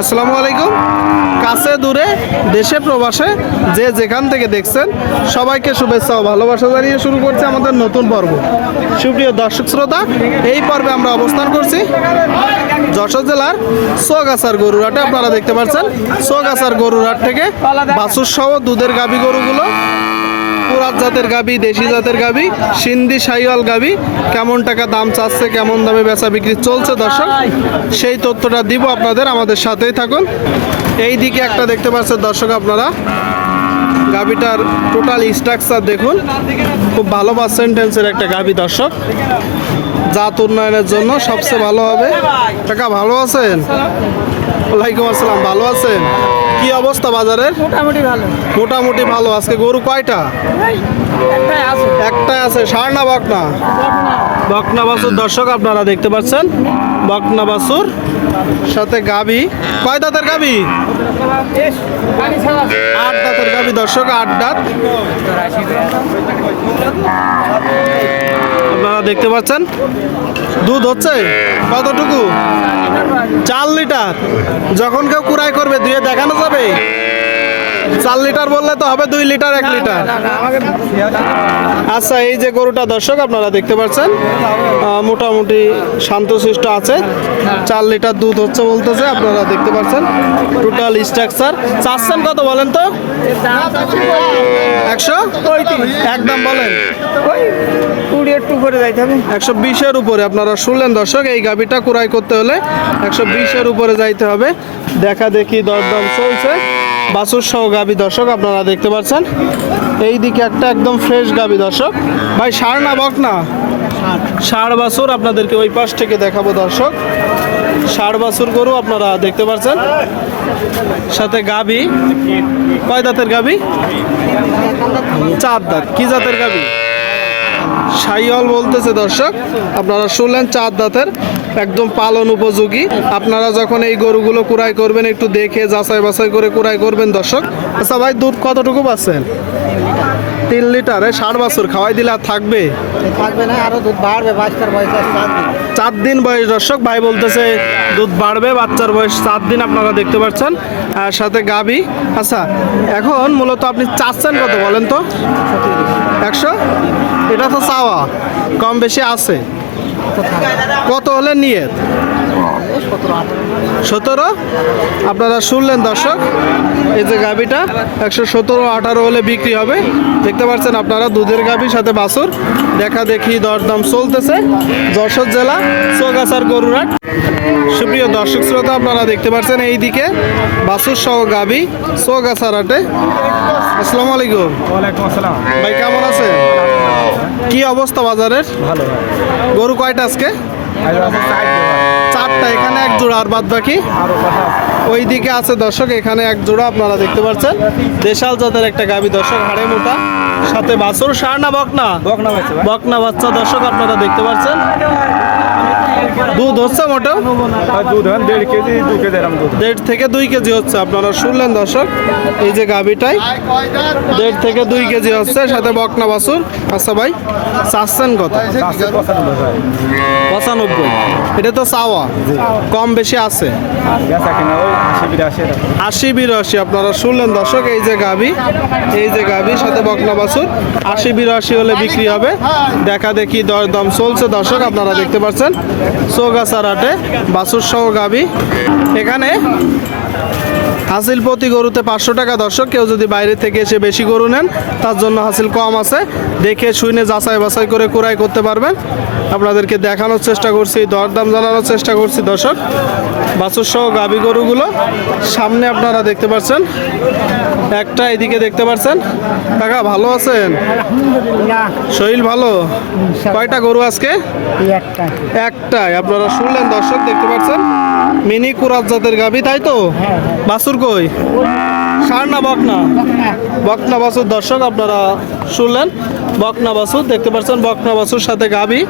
আসসালামু আলাইকুম। কাছে, দূরে, দেশে, প্রবাসে, যে যেখান থেকে দেখছেন, সবাইকে শুভেচ্ছা ও ভালোবাসা জানিয়ে শুরু করছে আমাদের নতুন পর্ব। সুপ্রিয় দর্শক শ্রোতা, এই পর্বে আমরা অবস্থান করছি যশোর জেলার সোগাছার গরুরহাটে। আপনারা দেখতে পাচ্ছেন, সোগাছার গরুরহাট থেকে বাছুর সহ দুধের গাবি গরুগুলো পুরাত জাতের গাবি, দেশি জাতের গাবি, সিন্ধি সাইওয়াল গাবি। কেমন টাকা দাম চাচ্ছে, কেমন দামে বেচা বিক্রি চলছে দর্শক, সেই তথ্যটা দিব আপনাদের, আমাদের সাথেই থাকুন। এই দিকে একটা দেখতে পাচ্ছেন দর্শক আপনারা, গাবিটার টোটাল স্ট্রাকচার দেখুন। খুব ভালো পার্সেন্টেন্সের একটা গাবি দর্শক। জাত উন্নয়নের জন্য সবচেয়ে ভালো হবে। টাকা ভালো আছেন? ওয়ালাইকুম আসসালাম ভালো আছেন? কি অবস্থা বাজারের? মোটামুটি ভালো। মোটামুটি ভালো। আজকে গরু কয়টা? একটাই আছে। সার না বকনা? বকনা বাছুর। দর্শক আপনারা দেখতে পাচ্ছেন বকনা বাছুর সাথে গাবি কয় দাঁতের গাবি আট দাঁতের গাবি দর্শক আট দাঁত। আপনারা দেখতে পাচ্ছেন। দুধ হচ্ছে কতটুকু? চার লিটার। যখন কেউ কুড়াই করবে দুয়ে দেখানো যাবে? চার লিটার বললে তো হবে দুই লিটার এক লিটার। আচ্ছা এই যে গরুটা দর্শক আপনারা দেখতে পাচ্ছেন মোটামুটি শান্তশিষ্ট আছে। চার লিটার দুধ হচ্ছে বলতেছে আপনারা দেখতে পাচ্ছেন টোটাল স্ট্রাকচার চাচ্ছেন কত বলেন তো? একশো? একদম বলেন। একটু করে যাইতে হবে। একশো বিশের উপরে আপনারা শুনলেন দর্শক এই গাবিটা কুড়াই করতে হলে একশো বিশের উপরে যাইতে হবে। দেখা দেখি দরদাম চলছে। বাছুর সহ গাবি দর্শক, আপনারা দেখতে পাচ্ছেন। এই দিকে একটা একদম ফ্রেশ গাবি দর্শক। ভাই, সার না বক না? ষাড় বাছুর আপনাদেরকে ওই পাশ থেকে দেখাবো দর্শক। ষাড় বাছুর গরু আপনারা দেখতে পাচ্ছেন। সাথে গাবি। কয় দাঁতের গাবি? চার দাঁত। কি জাতের গাবি? সাইওয়াল বলতেছে দর্শক আপনারা শুনলেন চার দাঁতের একদম পালন উপযোগী। আপনারা যখন এই গরুগুলো কুড়াই করবেন একটু দেখে যাচাই বাছাই করে কুড়াই করবেন দর্শক। আচ্ছা ভাই দুধ কতটুকু পাচ্ছেন? তিন লিটারে ষাট বছর খাওয়াই দিলে আর থাকবে? থাকবে না আরও দুধ বাড়বে বাচ্চার বয়স। চার দিন। বয়স দর্শক ভাই বলতেছে দুধ বাড়বে বাচ্চার বয়স চার দিন আপনারা দেখতে পাচ্ছেন। আর সাথে গাবি আচ্ছা এখন মূলত আপনি চাচ্ছেন কত বলেন তো? একশো? এটা তো চাওয়া কম বেশি আছে। কত হলে নিয়ে? সতেরো? আপনারা শুনলেন দর্শক এই যে গাবিটা একশো সতেরো আঠারো হলে বিক্রি হবে। দেখতে পাচ্ছেন আপনারা দুধের গাবির সাথে বাছুর। দেখা দেখি দরদাম চলতেছে। যশোর জেলা চৌগাছার গরুরাট সুপ্রিয় দর্শক শ্রোতা আপনারা দেখতে পাচ্ছেন এই দিকে বাছুর সহ গাবি চৌগাছার হাটে। আসসালামু আলাইকুম। ওয়ালাইকুম আসসালাম। ভাই কেমন আছে কি অবস্থা বাজারের? ভালো। গরু কয়টা আজকে? চারটা এখানে এক জোড়া আর বাদ বাকি ওই দিকে আছে দর্শক এখানে এক জোড়া আপনারা দেখতে পাচ্ছেন। দেশাল জাতের একটা গাভী দর্শক হাড়ে মোটা সাথে বাছুর সার না বকনা? বকনা ভাই। বকনা বাচ্চা দর্শক আপনারা দেখতে পাচ্ছেন। দুধ হচ্ছে মোটো দুধ হয় দেড় কেজি দু কেজি এরকম দুধ। দেড় থেকে দুই কেজি হচ্ছে আপনারা শুনলেন দর্শক? এই যে গাবিটাই দেড় থেকে দুই কেজি হচ্ছে সাথে বকনা বাছুর। আচ্ছা ভাই চাচ্ছেন কত? পঁচানব্বই। এটা তো চাওয়া। কম বেশি আছে। আশি বিরাশি আপনারা শুনলেন দর্শক? এই যে গাবি এই যে গাবি সাথে বকনা বাছুর। আশি, বিরাশি হলে বিক্রি হবে। দেখা দেখি দরদম চলছে। দর্শক, আপনারা দেখতে পাচ্ছেন। চৌগাছার হাটে বাসুর সহ গাবি এখানে হাসিল প্রতি গরুতে পাঁচশো টাকা। দর্শক কেউ যদি বাইরে থেকে এসে বেশি গরু নেন তার জন্য হাসিল কম আছে। দেখে শুনে যাচাই বাছাই করে কুড়াই করতে পারবেন। আপনাদেরকে দেখানোর চেষ্টা করছি দরদাম জানানোর চেষ্টা করছি। দর্শক বাছুর সহ গাবি গরুগুলো সামনে আপনারা দেখতে পাচ্ছেন। একটা এদিকে দেখতে পাচ্ছেন। কাকা ভালো আছেন? শরীর ভালো? কয়টা গরু আজকে? একটা একটাই। আপনারা শুনলেন দর্শক দেখতে পাচ্ছেন। মিনি কুরাত জাতের গাবি তাই তো? বাসুর কই? সার না বকনা বকনা বাসুর দর্শক আপনারা শুনলেন বকনা বাছুর দেখতে পাচ্ছেন বকনা বাসুর সাথে গাবি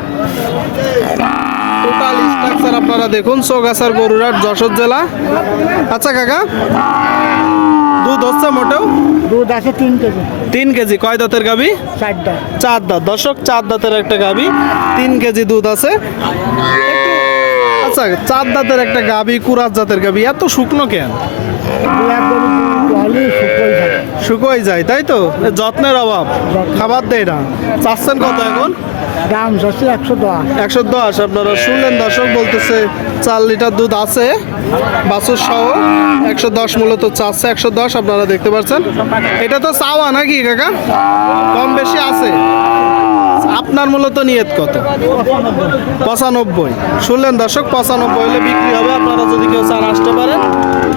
টোটাল স্ট্রাকচার আপনারা দেখুন চৌগাছার গরুরাট যশোর জেলা। আচ্ছা কাকা? দুধ হচ্ছে মোটেও? দুধ আছে তিন কেজি। তিন কেজি। কয় দাঁতের গাবি চারটা চার দাঁত। দর্শক চার দাঁতের একটা গাবি তিন কেজি দুধ আছে। চাচা চার দাঁতের একটা গাবি কুরাত জাতের গাবি এত শুকনো কেন? শুকোই যায় তাই তো? যত্নের অভাব। খাবার দেয় না। চাচ্ছেন কত এখন? দাম যাচ্ছে একশো দশ। একশো দশ আপনারা শুনলেন দর্শক বলতেছে চার লিটার দুধ আছে বাছুর সহ। একশো দশ মূলত চাচ্ছে একশো দশ আপনারা দেখতে পাচ্ছেন। এটা তো চাওয়া নাকি কাকা? কম বেশি আছে। আপনার মূলত নিয়ত কত? পঁচানব্বই। শুনলেন দর্শক, পঁচানব্বই হলে বিক্রি হবে। আপনারা যদি কেউ চান আসতে পারেন,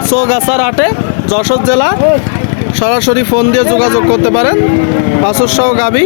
চৌগাছার আটে, যশোর জেলা। সরাসরি ফোন দিয়ে যোগাযোগ করতে পারেন। পাঁচশো সহ গাবি।